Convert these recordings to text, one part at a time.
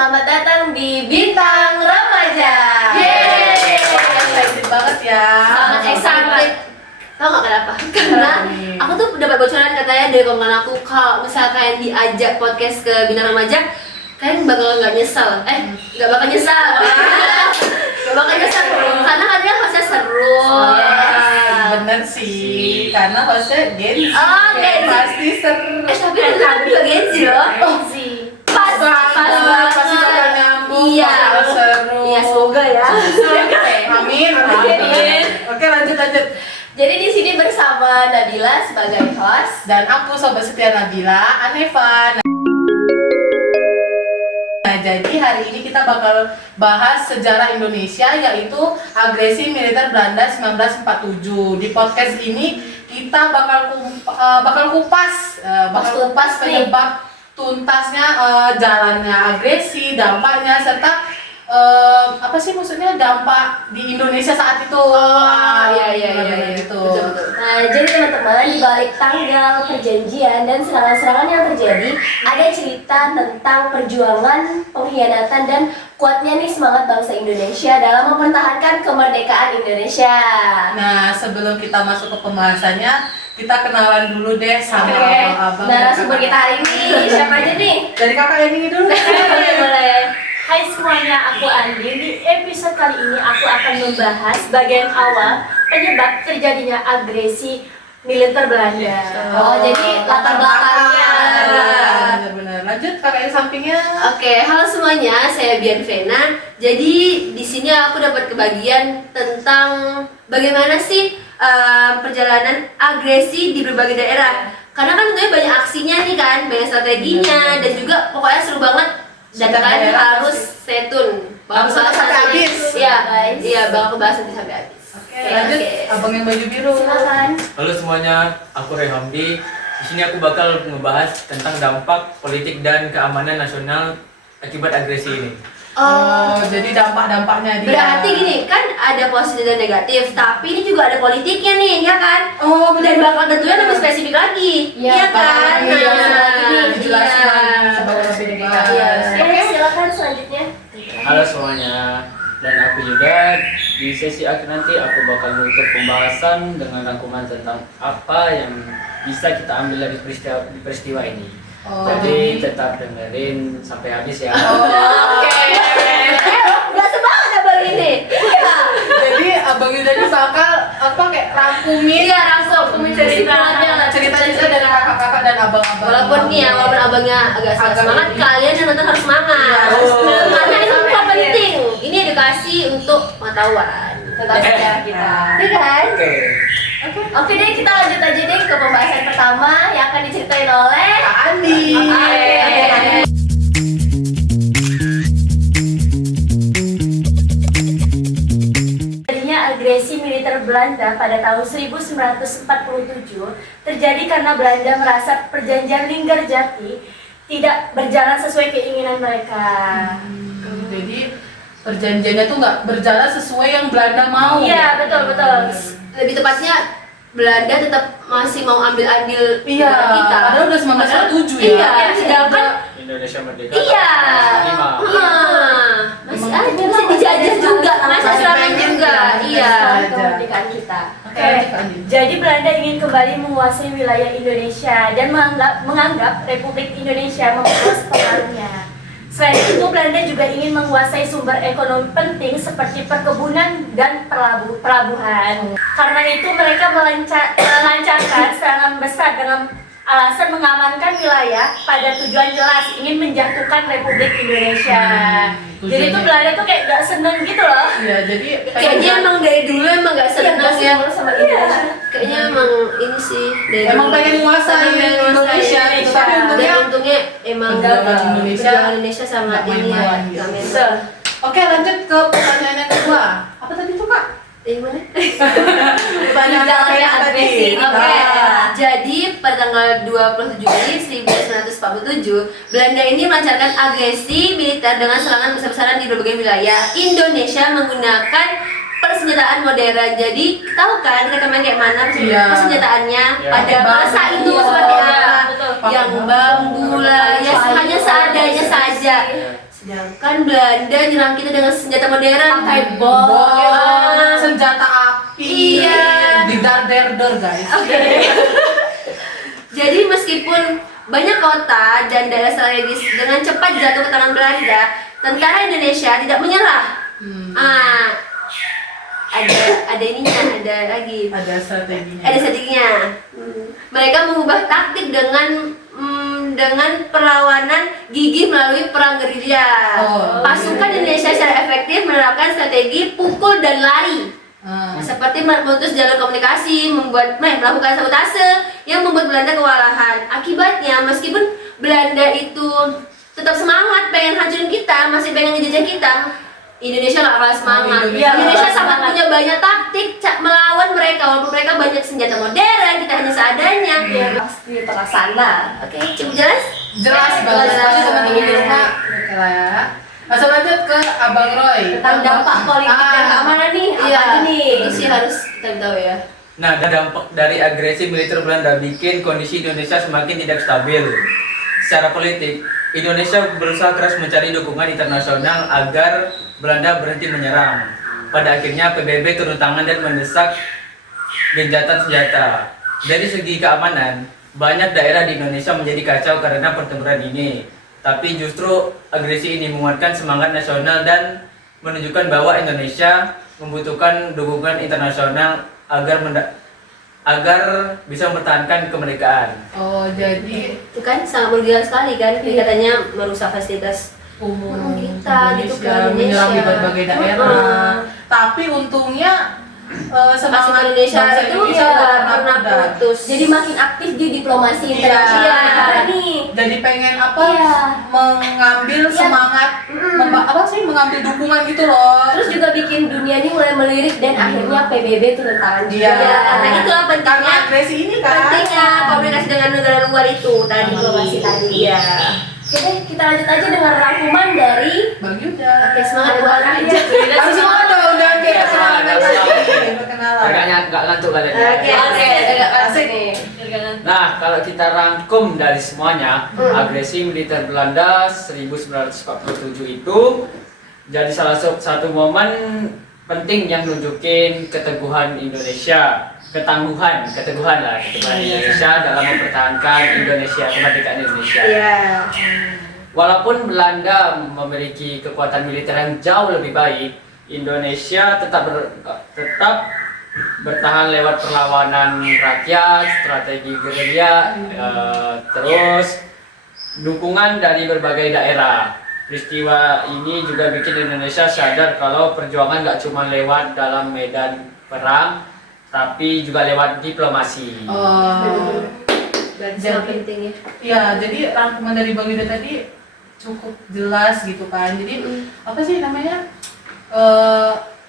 Selamat datang di Bintang Remaja. Yeay, excited banget ya. Sangat excited. Tahu nggak kenapa? Karena aku tuh dapat bocoran katanya dari komentar aku, kalau misal kalian diajak podcast ke Bintang Remaja, kalian bakal nggak nyesel. Nggak bakal nyesel. Nggak bakal nyesel. Karena katanya hostnya seru. Bener sih, karena hostnya Genzi. Oh, Genzi. Pasti seru. Tapi kan juga Genzi loh. Pas banget. Pasti bakal nyambung. Iya. Bakal seru. Iya, semoga ya. Amin. Oke, lanjut. Jadi di sini bersama Nabila sebagai host Dan aku sobat setia Nabila, Aneva. Nah, jadi hari ini kita bakal bahas sejarah Indonesia, yaitu agresi militer Belanda 1947. Di podcast ini kita bakal kupas penyebab tuntasnya jalannya agresi, dampaknya, serta apa sih maksudnya dampak di Indonesia saat itu. Iya. Gitu. Betul. Nah, jadi teman-teman, di balik tanggal perjanjian dan serangan-serangan yang terjadi, ada cerita tentang perjuangan, pengkhianatan, dan kuatnya nih semangat bangsa Indonesia dalam mempertahankan kemerdekaan Indonesia. Nah, sebelum kita masuk ke pembahasannya, kita kenalan dulu deh sama abang. Narasumber kita hari ini siapa aja nih? Dari kakak yang ini dulu. Boleh. Hai semuanya, aku Andin. Di episode kali ini aku akan membahas bagian awal penyebab terjadinya agresi militer Belanda. Jadi latar belakangnya. Benar. Lanjut kakak yang sampingnya. Oke, halo semuanya, saya Bian Vena. Jadi di sini aku dapat kebagian tentang bagaimana sih perjalanan agresi di berbagai daerah. Karena kan tentunya banyak aksinya nih kan, banyak strateginya, dan juga pokoknya seru banget. Dan kalian harus stay tune. Harus sampai habis. Iya, bakal kebahas nanti sampai habis. Oke, lanjut. Abang yang baju biru. Silakan. Halo semuanya, aku Rehamdi. Di sini aku bakal ngebahas tentang dampak politik dan keamanan nasional akibat agresi ini. Jadi dampak-dampaknya dia. Berarti gini, kan ada positif dan negatif, tapi ini juga ada politiknya nih, ya kan? Dan bakal tentunya lebih spesifik lagi, iya kan? Dijelaskan sebagai lebih dibahas. Oke, silakan selanjutnya. Halo semuanya, dan aku juga di sesi akhir nanti aku bakal menutup pembahasan dengan rangkuman tentang apa yang bisa kita ambil dari peristiwa ini. Jadi tetap dengerin sampai habis ya. Berasa banget abang ini. Iya. Jadi abang Yuda ini bakal kayak rangkumin. Iya, rangkumin ceritanya. Cerita-cerita dari kakak-kakak dan abang-abang. Walaupun nih ya, walaupun abangnya agak semangat, kalian yang nonton harus semangat. Karena itu penting. Ini edukasi untuk pengetahuan tentang sejarah kita. Iya kan? Oke deh, kita lanjut aja deh ke pembahasan pertama yang akan diceritain oleh Kak Andi. Terjadinya agresi militer Belanda pada tahun 1947 terjadi karena Belanda merasa perjanjian Linggarjati tidak berjalan sesuai keinginan mereka. Jadi perjanjiannya tuh nggak berjalan sesuai yang Belanda mau. Iya, betul. lebih tepatnya Belanda tetap masih mau ambil-ambil Iya. negara kita. Padahal udah 1947 ya. Iya, sedangkan Indonesia merdeka. iya. Masih ada, masih dijajah juga, masih serangan juga. Iya, kemerdekaan kita. Oke, lanjut, Andi. Jadi Belanda ingin kembali menguasai wilayah Indonesia dan menganggap Republik Indonesia memperluas pengaruhnya. Selain itu, Belanda juga ingin menguasai sumber ekonomi penting seperti perkebunan dan pelabuhan. Karena itu mereka melancarkan serangan besar dengan alasan mengamankan wilayah pada tujuan jelas, ingin menjatuhkan Republik Indonesia. Jadi itu Belanda tuh kayak gak seneng gitu loh. Iya, jadi Kayaknya emang dari dulu emang gak seneng Iya, ya sama Indonesia. Kayaknya emang ini sih dari emang dulu. pengen menguasai Indonesia gitu, tapi Dan untungnya untungnya emang perjuangan Indonesia sama nggak ini ya main-main nggak gitu. main-main. Oke, lanjut ke pertanyaan yang kedua. Apa tadi tuh, Kak? Mana? Pertanyaan Jalannya apa agresi. tadi? Oke. Nah, Jadi pada tanggal 27 Juli 1947, Belanda ini melancarkan agresi militer dengan serangan besar-besaran di berbagai wilayah Indonesia menggunakan persenjataan modern. Jadi tahu kan mereka main kayak mana Iya. persenjataannya pada Pakai masa bambu. itu seperti apa? Betul. Yang bambu lah, ya hanya seadanya saja. aja. Sedangkan Belanda nyerang kita dengan senjata modern, Pakai bom. senjata api, Iya. di dar guys. Jadi meskipun banyak kota dan daerah strategis dengan cepat jatuh ke tangan Belanda, tentara Indonesia tidak menyerah. Ada ininya, ada lagi. Ada strateginya. Ada strateginya. Mereka mengubah taktik dengan perlawanan gigih melalui perang gerilya. Pasukan Indonesia secara efektif menerapkan strategi pukul dan lari. Seperti memutus jalur komunikasi, melakukan sabotase yang membuat Belanda kewalahan. Akibatnya, meskipun Belanda itu tetap semangat pengen hancurin kita, masih pengen ngejajah kita, Indonesia nggak kalah semangat. Indonesia sangat punya banyak taktik melawan mereka, walaupun mereka banyak senjata modern, kita hanya seadanya. Pasti terlaksana. Oke, cukup jelas? Jelas banget. Pasti teman-teman di rumah oke lah ya. Langsung lanjut ke Abang Roy. Tentang dampak politik dan keamanan nih, apa Iya, aja nih? itu sih harus kita tahu ya. Nah, dampak dari agresi militer Belanda bikin kondisi Indonesia semakin tidak stabil. Secara politik, Indonesia berusaha keras mencari dukungan internasional agar Belanda berhenti menyerang. Pada akhirnya PBB turun tangan dan mendesak gencatan senjata. Dari segi keamanan, banyak daerah di Indonesia menjadi kacau karena pertempuran ini. Tapi justru agresi ini menguatkan semangat nasional dan menunjukkan bahwa Indonesia membutuhkan dukungan internasional agar bisa mempertahankan kemerdekaan. Oh, jadi Itu kan sangat merugikan sekali kan, katanya merusak fasilitas umum kita gitu Indonesia kan, menyerang di Indonesia. berbagai daerah. Tapi untungnya semangat Pasukan Indonesia bangsa itu Indonesia ya nggak pernah pudar. putus. Jadi makin aktif di diplomasi Iya. internasional Iya. nih. Jadi pengen apa? Iya. Mengambil Iya. semangat, mengambil dukungan gitu loh. Terus juga bikin dunia ini mulai melirik dan akhirnya PBB turun tangan juga. Iya. Ya, karena itulah karena pentingnya agresi ini kan. pentingnya komunikasi dengan negara luar itu tadi. Diplomasi tadi. Iya. Oke deh, kita lanjut aja dengan rangkuman dari Bang Yuda. Oke, semangat buat aja. Harus semangat dong, jangan kayak Iya, kenalan semangat, aja. semangat. Perkenalan. Agaknya nggak ngantuk kalian. Oke, agak asik nih. Nah, kalau kita rangkum dari semuanya, agresi militer Belanda 1947 itu jadi salah satu momen penting yang nunjukin keteguhan Indonesia, keteguhan Indonesia dalam mempertahankan Indonesia, kemerdekaan Indonesia. Iya. Walaupun Belanda memiliki kekuatan militer yang jauh lebih baik, Indonesia tetap bertahan lewat perlawanan rakyat, strategi gerilya, terus dukungan dari berbagai daerah. Peristiwa ini juga bikin Indonesia sadar kalau perjuangan gak cuma lewat dalam medan perang, tapi juga lewat diplomasi. Berarti Jadi- sangat penting ya. Ya, jadi rangkuman dari Bang Yuda tadi cukup jelas gitu kan. Jadi apa sih namanya?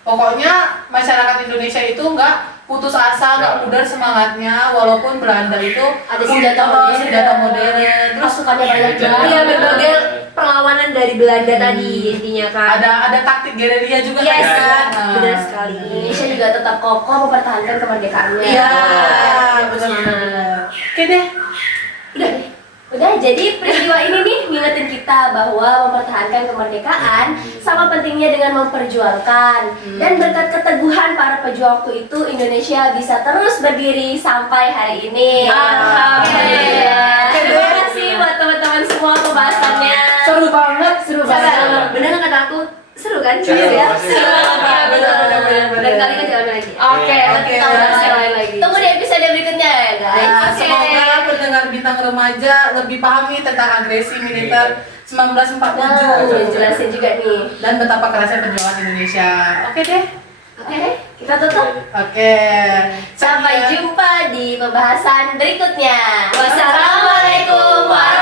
Pokoknya masyarakat Indonesia itu nggak putus asa, nggak pudar semangatnya, walaupun Belanda itu Ada senjata modern. senjata modern. Terus Pasukannya banyak Iya, banget. Iya, berbagai perlawanan dari Belanda tadi intinya kan. ada taktik gerilya juga Yes, kan. benar sekali. Indonesia juga tetap kokoh mempertahankan kemerdekaannya. Iya, Betul. benar-benar. Oke deh. Udah, jadi peristiwa ini nih ngingetin kita bahwa mempertahankan kemerdekaan sama pentingnya dengan memperjuangkan. Dan berkat keteguhan para pejuang waktu itu, Indonesia bisa terus berdiri sampai hari ini. Alhamdulillah. Terima kasih buat teman-teman semua pembahasannya. Seru banget, seru banget. Bener kan kata aku? Seru kan? Seru, ya? pasti Seru. seru. Ya, betul. Benar. Dan kali kan jalan lagi. Oke, nanti kita Oke. bahas yang lain lagi. Tunggu di episode berikutnya ya guys. Nah, Oke. semoga pendengar bintang remaja lebih paham nih tentang agresi militer 1947 Udah jelasin juga nih. dan betapa kerasnya perjuangan Indonesia. Oke deh. Oke, kita tutup. Oke. Sampai jumpa di pembahasan berikutnya. Wassalamualaikum warahmatullahi